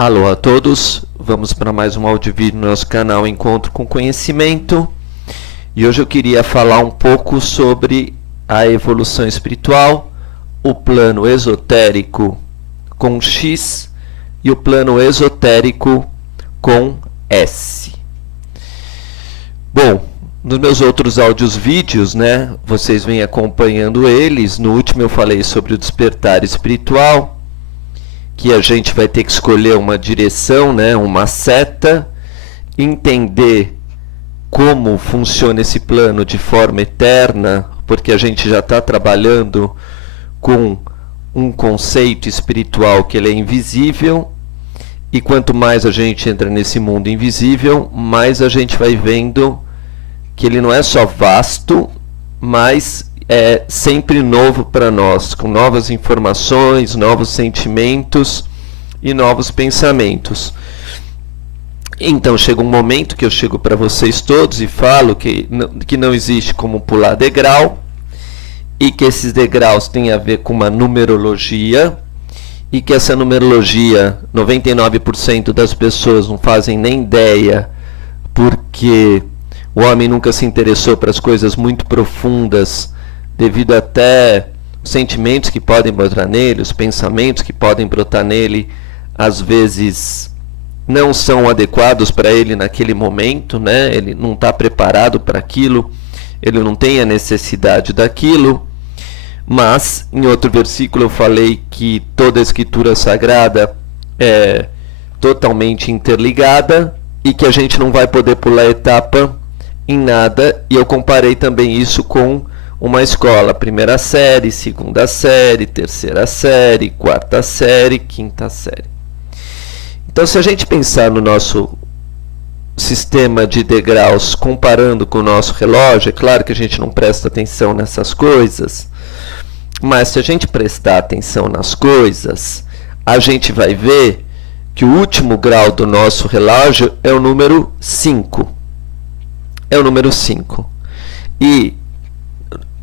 Alô a todos, vamos para mais um áudio vídeo no nosso canal Encontro com Conhecimento. E hoje eu queria falar um pouco sobre a evolução espiritual, o plano esotérico com X e o plano esotérico com S. Bom, nos meus outros áudios vídeos, vocês vêm acompanhando eles. No último eu falei sobre o despertar espiritual, que a gente vai ter que escolher uma direção, uma seta, entender como funciona esse plano de forma eterna, porque a gente já está trabalhando com um conceito espiritual que ele é invisível, e quanto mais a gente entra nesse mundo invisível, mais a gente vai vendo que ele não é só vasto, mas é sempre novo para nós, com novas informações, novos sentimentos e novos pensamentos. Então chega um momento que eu chego para vocês todos e falo que não existe como pular degrau, e que esses degraus têm a ver com uma numerologia, e que essa numerologia, 99% das pessoas não fazem nem ideia, porque o homem nunca se interessou para as coisas muito profundas, devido até os sentimentos que podem brotar nele, os pensamentos que podem brotar nele, às vezes não são adequados para ele naquele momento, ele não está preparado para aquilo, ele não tem a necessidade daquilo. Mas, em outro versículo eu falei que toda a escritura sagrada é totalmente interligada e que a gente não vai poder pular etapa em nada, e eu comparei também isso com uma escola, primeira série, segunda série, terceira série, quarta série, quinta série. Então, se a gente pensar no nosso sistema de degraus comparando com o nosso relógio, é claro que a gente não presta atenção nessas coisas, mas se a gente prestar atenção nas coisas, a gente vai ver que o último grau do nosso relógio é o número 5. É o número 5. E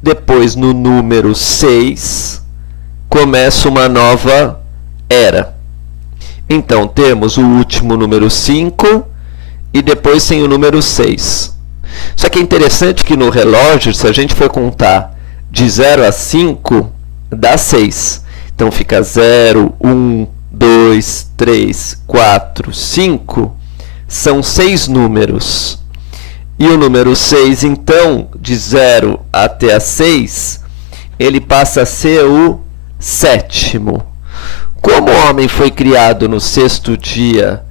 depois, no número 6, começa uma nova era. Então, temos o último número 5 e depois tem o número 6. Só que é interessante que no relógio, se a gente for contar de 0 a 5, dá 6. Então, fica 0, 1, 2, 3, 4, 5. São 6 números. E o número 6, então, de 0 até a 6, ele passa a ser o 7º. Como o homem foi criado no 6º dia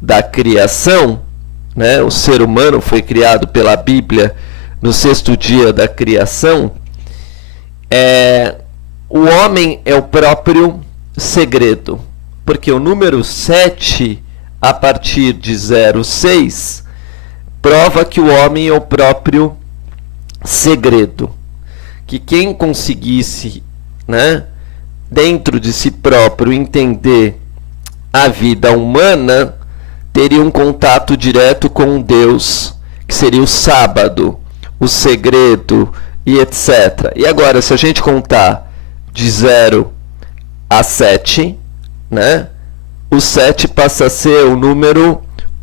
da criação, o ser humano foi criado pela Bíblia no 6º dia da criação, o homem é o próprio segredo, porque o número 7, a partir de 06, prova que o homem é o próprio segredo, que quem conseguisse, dentro de si próprio, entender a vida humana, teria um contato direto com Deus, que seria o sábado, o segredo e etc. E agora, se a gente contar de 0 a 7, o 7 passa a ser o número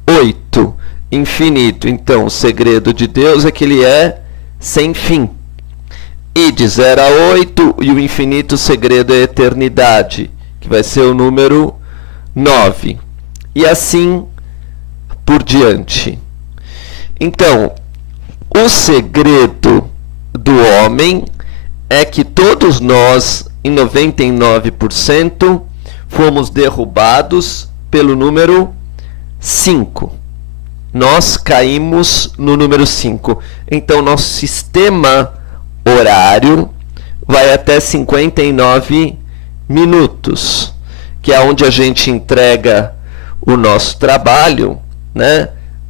8. Infinito. Então, o segredo de Deus é que ele é sem fim. E de 0 a 8, e o infinito segredo é a eternidade, que vai ser o número 9. E assim por diante. Então, o segredo do homem é que todos nós, em 99%, fomos derrubados pelo número 5. Nós caímos no número 5. Então, nosso sistema horário vai até 59 minutos, que é onde a gente entrega o nosso trabalho,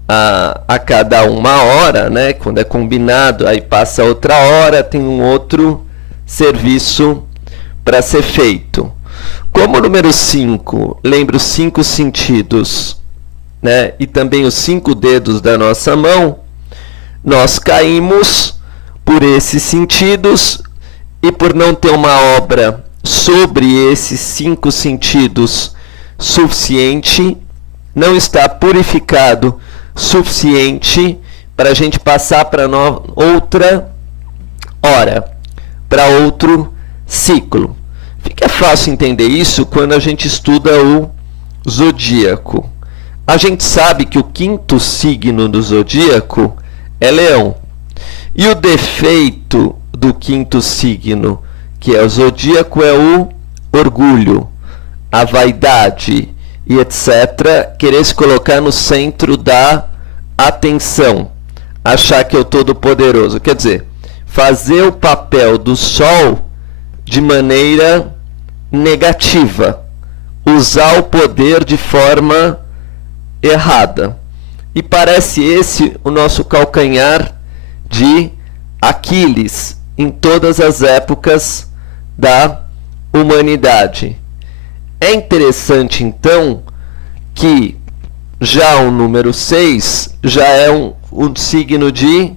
a cada 1 hora, quando é combinado, aí passa outra hora, tem um outro serviço para ser feito. Como o número 5 lembra os 5 sentidos, e também os 5 dedos da nossa mão, nós caímos por esses sentidos, e por não ter uma obra sobre esses 5 sentidos suficiente, não está purificado suficiente para a gente passar para outra hora, para outro ciclo. Fica fácil entender isso quando a gente estuda o zodíaco. A gente sabe que o quinto signo do zodíaco é Leão. E o defeito do quinto signo, que é o zodíaco, é o orgulho, a vaidade e etc. Querer se colocar no centro da atenção, achar que é o todo-poderoso. Quer dizer, fazer o papel do Sol de maneira negativa, usar o poder de forma errada. E parece esse o nosso calcanhar de Aquiles em todas as épocas da humanidade. É interessante, então, que já o número 6 já é um signo de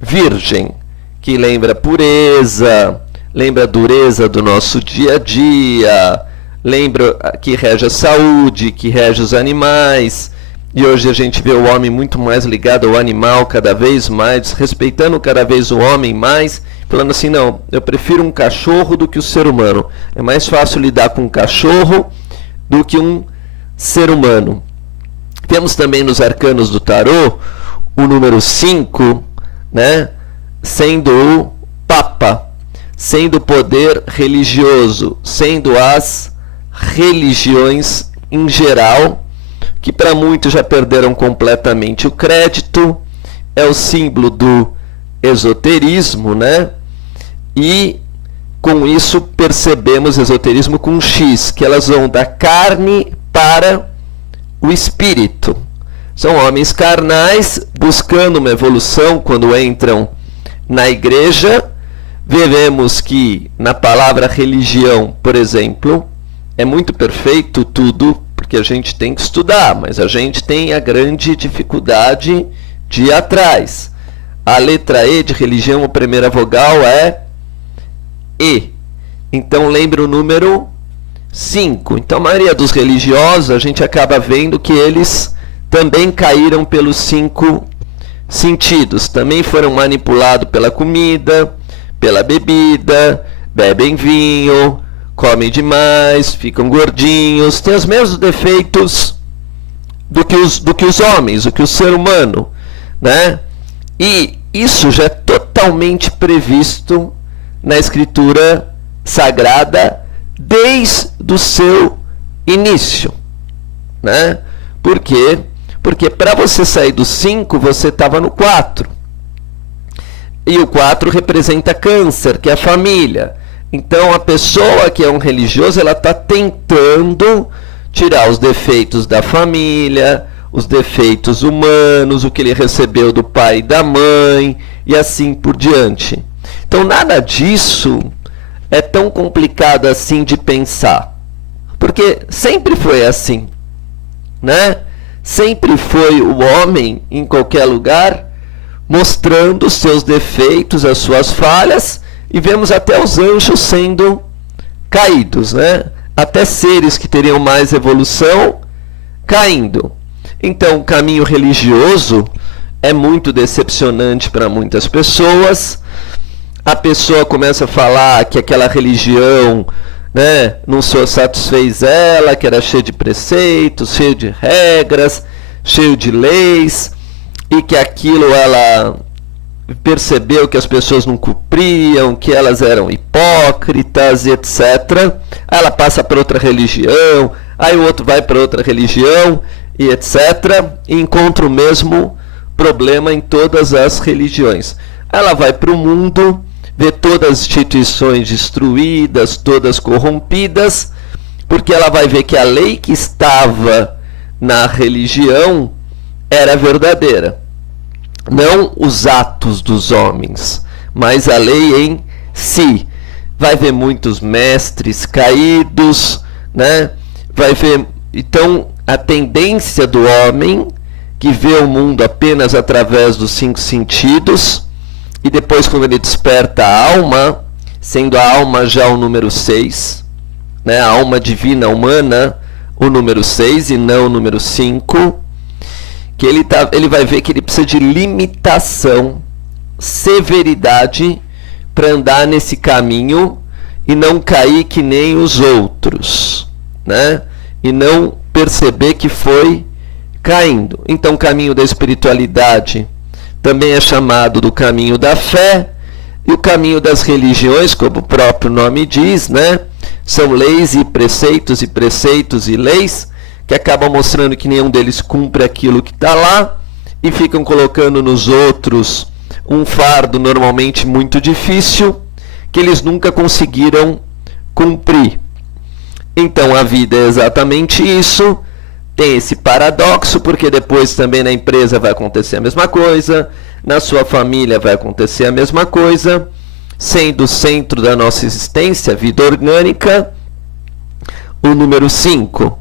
Virgem, que lembra pureza, lembra a dureza do nosso dia a dia, lembra que rege a saúde, que rege os animais. E hoje a gente vê o homem muito mais ligado ao animal, cada vez mais, respeitando cada vez o homem mais, falando assim, não, eu prefiro um cachorro do que o ser humano. É mais fácil lidar com um cachorro do que um ser humano. Temos também nos arcanos do tarô o número 5, né, sendo o Papa, sendo o poder religioso, sendo as religiões em geral, que para muitos já perderam completamente o crédito, é o símbolo do esoterismo, né? E com isso percebemos esoterismo com X, que elas vão da carne para o espírito. São homens carnais buscando uma evolução quando entram na igreja. Veremos que na palavra religião, por exemplo, é muito perfeito tudo, porque a gente tem que estudar, mas a gente tem a grande dificuldade de ir atrás. A letra E de religião, a primeira vogal é E. Então lembra o número 5. Então a maioria dos religiosos, a gente acaba vendo que eles também caíram pelos 5 sentidos. Também foram manipulados pela comida, pela bebida, bebem vinho, comem demais, ficam gordinhos, têm os mesmos defeitos do que os homens, do que o ser humano, né? E isso já é totalmente previsto na Escritura Sagrada desde o seu início, né? Por quê? Porque para você sair do 5, você estava no 4. E o 4 representa Câncer, que é a família. Então, a pessoa que é um religioso, ela está tentando tirar os defeitos da família, os defeitos humanos, o que ele recebeu do pai e da mãe, e assim por diante. Então, nada disso é tão complicado assim de pensar. Porque sempre foi assim, né? Sempre foi o homem, em qualquer lugar, mostrando os seus defeitos, as suas falhas, e vemos até os anjos sendo caídos, né? Até seres que teriam mais evolução caindo. Então, o caminho religioso é muito decepcionante para muitas pessoas. A pessoa começa a falar que aquela religião, né, não satisfez ela, que era cheio de preceitos, cheio de regras, cheio de leis, e que aquilo ela percebeu que as pessoas não cumpriam, que elas eram hipócritas e etc. Aí ela passa para outra religião, aí o outro vai para outra religião e etc. E encontra o mesmo problema em todas as religiões. Ela vai para o mundo, vê todas as instituições destruídas, todas corrompidas, porque ela vai ver que a lei que estava na religião era verdadeira. Não os atos dos homens, mas a lei em si. Vai ver muitos mestres caídos, né? Vai ver, então, a tendência do homem que vê o mundo apenas através dos 5 sentidos, e depois quando ele desperta a alma, sendo a alma já o número 6, né? A alma divina humana, o número 6 e não o número 5, que ele vai ver que ele precisa de limitação, severidade para andar nesse caminho e não cair que nem os outros, né? E não perceber que foi caindo. Então, o caminho da espiritualidade também é chamado do caminho da fé, e o caminho das religiões, como o próprio nome diz, né? São leis e preceitos e leis que acabam mostrando que nenhum deles cumpre aquilo que está lá e ficam colocando nos outros um fardo normalmente muito difícil que eles nunca conseguiram cumprir. Então a vida é exatamente isso. Tem esse paradoxo, porque depois também na empresa vai acontecer a mesma coisa, na sua família vai acontecer a mesma coisa, sendo o centro da nossa existência, a vida orgânica, o número 5.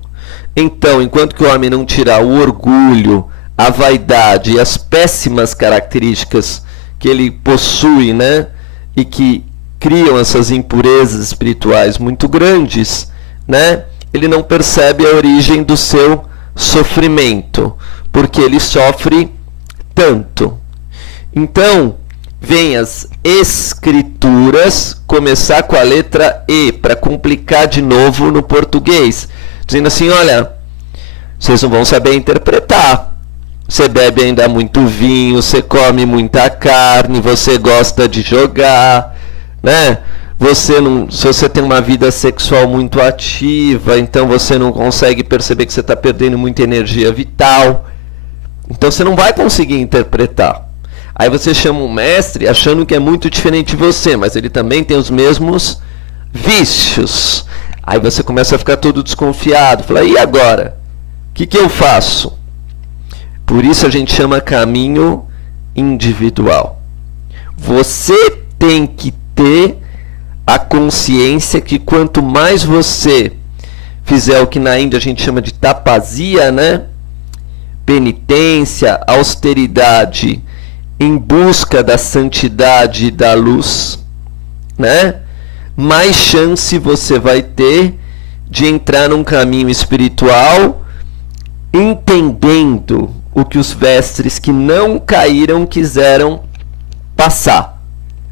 Então, enquanto que o homem não tirar o orgulho, a vaidade e as péssimas características que ele possui, né, e que criam essas impurezas espirituais muito grandes, né, ele não percebe a origem do seu sofrimento, porque ele sofre tanto. Então, vem as escrituras, começar com a letra E, para complicar de novo no português, dizendo assim, olha, vocês não vão saber interpretar. Você bebe ainda muito vinho, você come muita carne, você gosta de jogar, né? Se você tem uma vida sexual muito ativa, então você não consegue perceber que você está perdendo muita energia vital. Então você não vai conseguir interpretar. Aí você chama um mestre achando que é muito diferente de você, mas ele também tem os mesmos vícios. Aí você começa a ficar todo desconfiado. Fala, e agora? O que eu faço? Por isso a gente chama caminho individual. Você tem que ter a consciência que quanto mais você fizer o que na Índia a gente chama de tapasia, né? Penitência, austeridade, em busca da santidade e da luz, né? Mais chance você vai ter de entrar num caminho espiritual, entendendo o que os mestres que não caíram quiseram passar,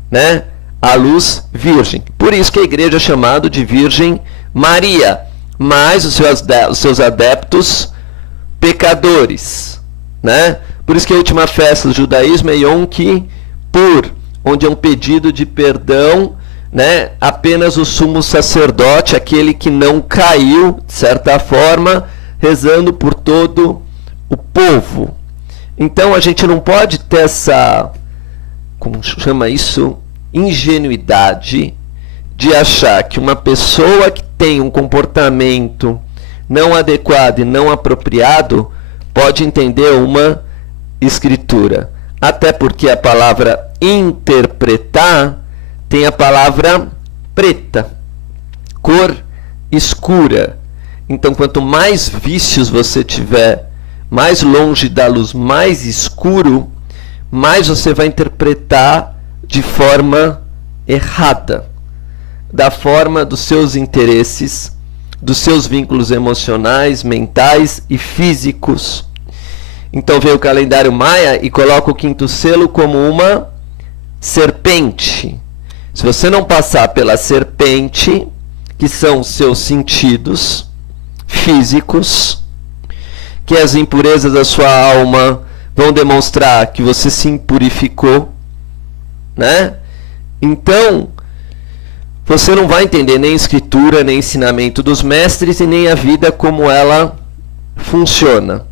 né? A luz virgem. Por isso que a igreja é chamada de Virgem Maria, mas os seus adeptos pecadores, né? Por isso que a última festa do judaísmo é Yom Kippur, onde é um pedido de perdão, né? Apenas o sumo sacerdote, aquele que não caiu, de certa forma, rezando por todo o povo. Então a gente não pode ter essa, como chama isso, ingenuidade de achar que uma pessoa que tem um comportamento não adequado e não apropriado pode entender uma escritura. Até porque a palavra interpretar tem a palavra preta, cor escura. Então, quanto mais vícios você tiver, mais longe da luz, mais escuro, mais você vai interpretar de forma errada, da forma dos seus interesses, dos seus vínculos emocionais, mentais e físicos. Então vem o calendário maia e coloca o quinto selo como uma serpente. Se você não passar pela serpente, que são os seus sentidos físicos, que as impurezas da sua alma vão demonstrar que você se impurificou, né? Então, você não vai entender nem escritura, nem ensinamento dos mestres e nem a vida como ela funciona.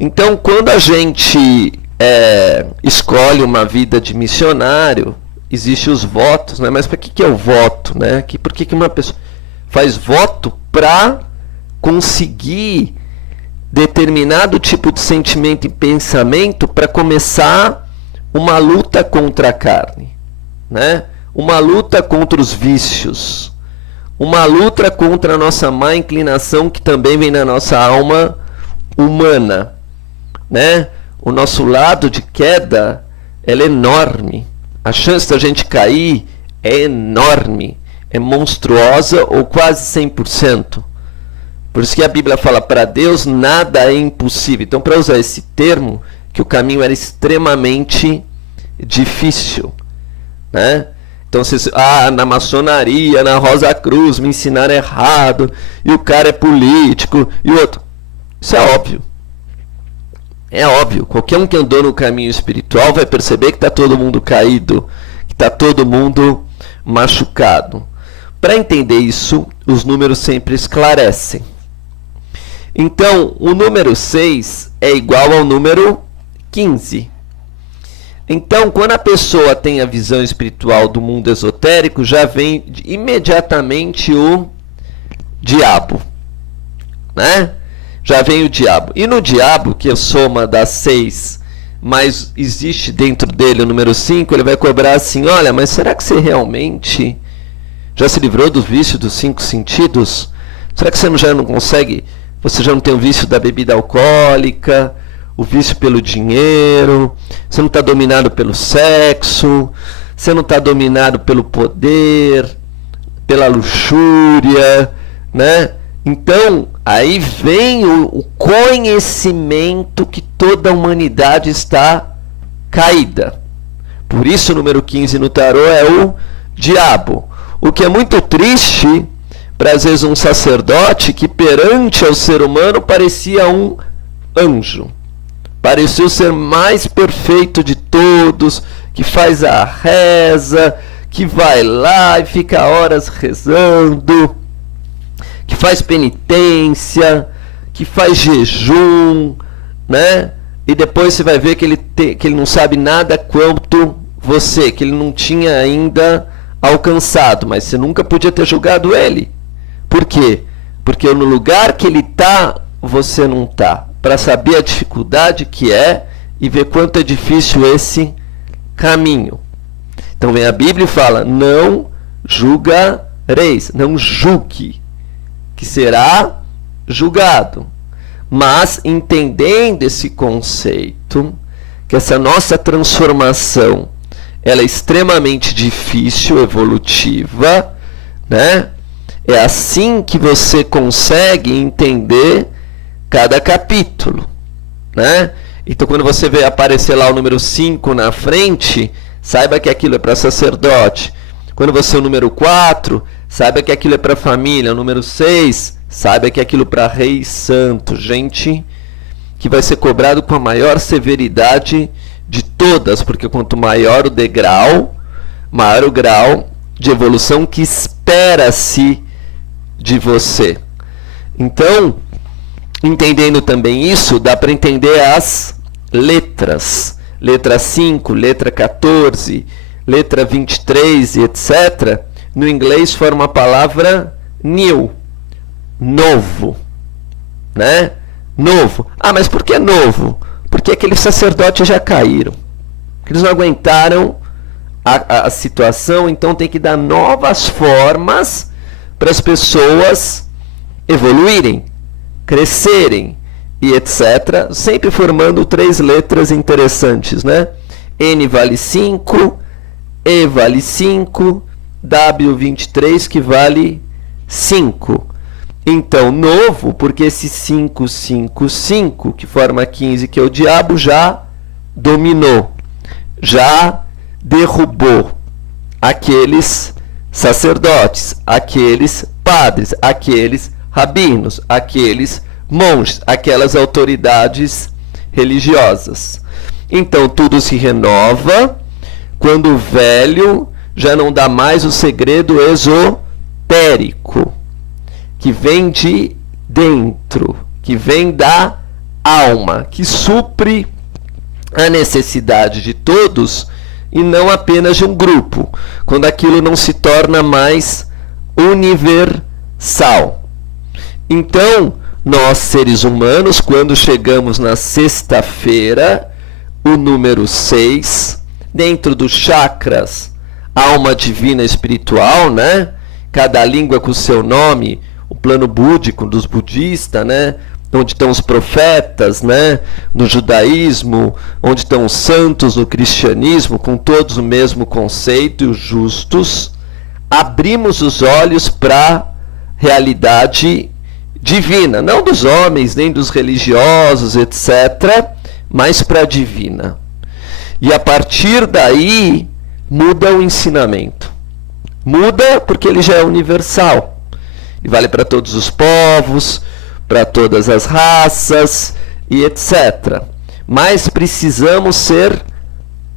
Então, quando a gente escolhe uma vida de missionário, existem os votos, né? Mas para que é o voto, né? Por que uma pessoa faz voto para conseguir determinado tipo de sentimento e pensamento para começar uma luta contra a carne, né? Uma luta contra os vícios, uma luta contra a nossa má inclinação que também vem na nossa alma humana, né? O nosso lado de queda, ela é enorme. A chance da gente cair é enorme, é monstruosa ou quase 100%. Por isso que a Bíblia fala, para Deus nada é impossível. Então, para usar esse termo, que o caminho era extremamente difícil, né? Então, na maçonaria, na Rosa Cruz, me ensinaram errado, e o cara é político, e o outro. Isso é óbvio. É óbvio. Qualquer um que andou no caminho espiritual vai perceber que está todo mundo caído, que está todo mundo machucado. Para entender isso, os números sempre esclarecem. Então, o número 6 é igual ao número 15. Então, quando a pessoa tem a visão espiritual do mundo esotérico, já vem imediatamente o diabo, né? Já vem o diabo. E no diabo, que é a soma das 6, mas existe dentro dele o número 5, ele vai cobrar assim, olha, mas será que você realmente já se livrou do vício dos 5 sentidos? Será que você já não consegue, você já não tem o vício da bebida alcoólica, o vício pelo dinheiro, você não está dominado pelo sexo, você não está dominado pelo poder, pela luxúria, né? Então, aí vem o conhecimento que toda a humanidade está caída. Por isso o número 15 no tarô é o diabo. O que é muito triste para, às vezes, um sacerdote que perante ao ser humano parecia um anjo. Parecia o ser mais perfeito de todos, que faz a reza, que vai lá e fica horas rezando, que faz penitência, que faz jejum, né? E depois você vai ver que ele não sabe nada quanto você, que ele não tinha ainda alcançado, mas você nunca podia ter julgado ele. Por quê? Porque no lugar que ele está, você não está. Para saber a dificuldade que é e ver quanto é difícil esse caminho. Então vem a Bíblia e fala, não julgareis, não julgue, que será julgado. Mas entendendo esse conceito, que essa nossa transformação ela é extremamente difícil, evolutiva, né? É assim que você consegue entender cada capítulo, né? Então quando você vê aparecer lá o número 5 na frente, saiba que aquilo é para sacerdote. Quando você é o número 4, saiba que aquilo é para família. O número 6, saiba que aquilo é para rei e santo. Gente que vai ser cobrado com a maior severidade de todas, porque quanto maior o degrau, maior o grau de evolução que espera-se de você. Então, entendendo também isso, dá para entender as letras. Letra 5, letra 14, letra 23 e etc. No inglês forma a palavra new, novo, né? Novo. Ah, mas por que novo? Porque aqueles sacerdotes já caíram. Eles não aguentaram a situação, então tem que dar novas formas para as pessoas evoluírem, crescerem e etc. Sempre formando 3 letras interessantes, né? N vale 5, E vale 5, W 23 que vale 5. Então, novo, porque esse 5, 5, 5, que forma 15, que é o diabo, já dominou, já derrubou aqueles sacerdotes, aqueles padres, aqueles rabinos, aqueles monges, aquelas autoridades religiosas. Então, tudo se renova quando o velho já não dá mais o segredo esotérico, que vem de dentro, que vem da alma, que supre a necessidade de todos e não apenas de um grupo, quando aquilo não se torna mais universal. Então, nós seres humanos, quando chegamos na sexta-feira, o número 6, dentro dos chakras, alma divina espiritual, né? Cada língua com o seu nome, o plano búdico dos budistas, né? Onde estão os profetas, né? No judaísmo, onde estão os santos no cristianismo, com todos o mesmo conceito, e os justos. Abrimos os olhos para a realidade divina, não dos homens, nem dos religiosos, etc., mas para a divina. E a partir daí, muda o ensinamento. Muda porque ele já é universal. E vale para todos os povos, para todas as raças, e etc. Mas precisamos ser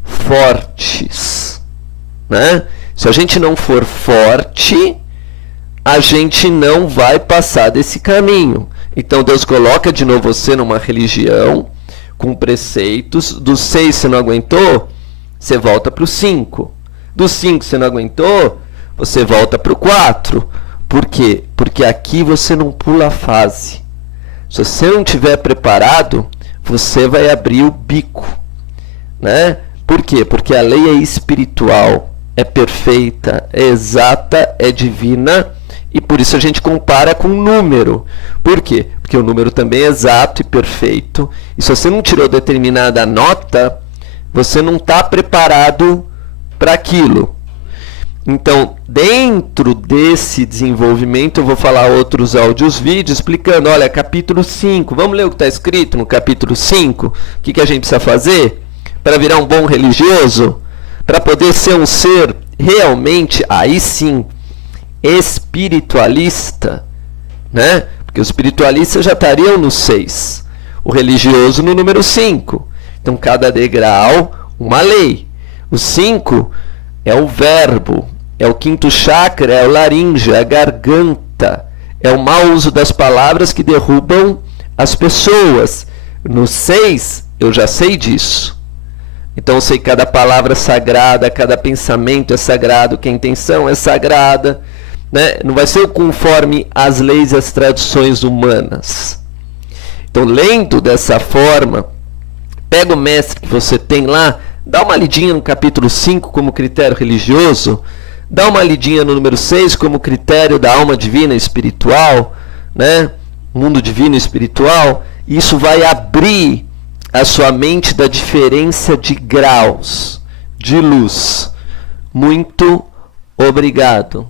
fortes, né? Se a gente não for forte, a gente não vai passar desse caminho. Então Deus coloca de novo você numa religião com preceitos. Dos 6 você não aguentou, você volta para o 5. Dos 5 você não aguentou, você volta para o 4. Por quê? Porque aqui você não pula a fase. Se você não estiver preparado, você vai abrir o bico, né? Por quê? Porque a lei é espiritual, é perfeita, é exata, é divina, e por isso a gente compara com um número. Por quê? Porque o número também é exato e perfeito, e se você não tirou determinada nota, você não está preparado para aquilo. Então, dentro desse desenvolvimento, eu vou falar outros áudios, vídeos, explicando, olha, capítulo 5, vamos ler o que está escrito no capítulo 5? O que a gente precisa fazer para virar um bom religioso? Para poder ser um ser realmente, aí sim, espiritualista, né? Porque os espiritualistas já estariam no 6, o religioso no número 5. Então, cada degrau, uma lei. O 5 é o verbo, é o 5º chakra, é o laringe, é a garganta, é o mau uso das palavras que derrubam as pessoas. No 6, eu já sei disso. Então eu sei que cada palavra é sagrada, cada pensamento é sagrado, que a intenção é sagrada, né? Não vai ser conforme as leis e as tradições humanas. Então, lendo dessa forma, pega o mestre que você tem lá, dá uma lidinha no capítulo 5 como critério religioso, dá uma lidinha no número 6 como critério da alma divina e espiritual, né? Mundo divino e espiritual. E isso vai abrir a sua mente da diferença de graus de luz. Muito obrigado.